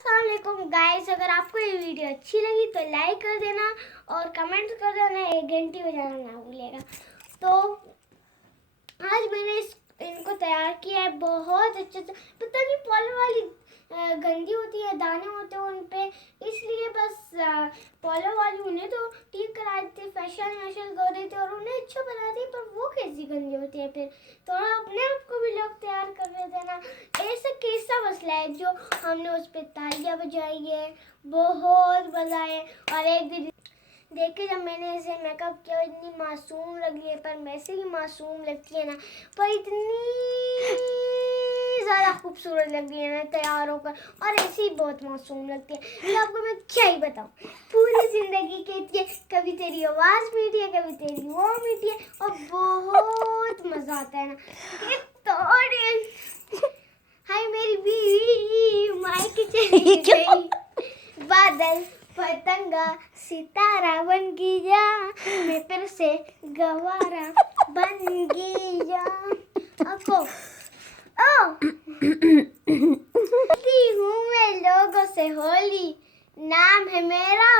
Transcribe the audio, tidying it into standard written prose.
अस्सलामुअलैकुम गाइस, अगर आपको ये वीडियो अच्छी लगी तो लाइक कर देना और कमेंट कर देना, एक घंटी बजाना ना भूलिएगा। तो आज मैंने इनको तैयार किया है बहुत अच्छे से। पता नहीं पॉली वाली गंदी होती है, दाने होते हैं उन पे, इसलिए बस पॉलो वाली उन्हें तो ठीक करा देती, फेशियल वेशियल कर देती और उन्हें अच्छा बनाती, पर वो कैसी गंदी होती है। फिर थोड़ा अपने आप को भी लोग तैयार कर देना। ऐसा कैसा मसला है जो हमने उस पर तालियां बजाई है, बहुत मजा है। और एक दिन देखिए जब मैंने ऐसे मेकअप किया इतनी मासूम लगी है, पर वैसे ही मासूम लगती है ना, पर इतनी ज़्यादा खूबसूरत लगती है ना तैयार होकर, और ऐसे ही बहुत मासूम लगती है कि आपको मैं क्या ही बताऊँ। पूरी ज़िंदगी कहती है कभी तेरी आवाज़ मीठी है, कभी तेरी वो मीठी है, और बहुत मज़ा आता है ना। एक तो हाय मेरी बीवी मायके चली गई, बादल पतंगा सितारा बन गया, मैं फिर से गवारा बन गया। आपको हूँ मैं लोगों से होली, नाम है मेरा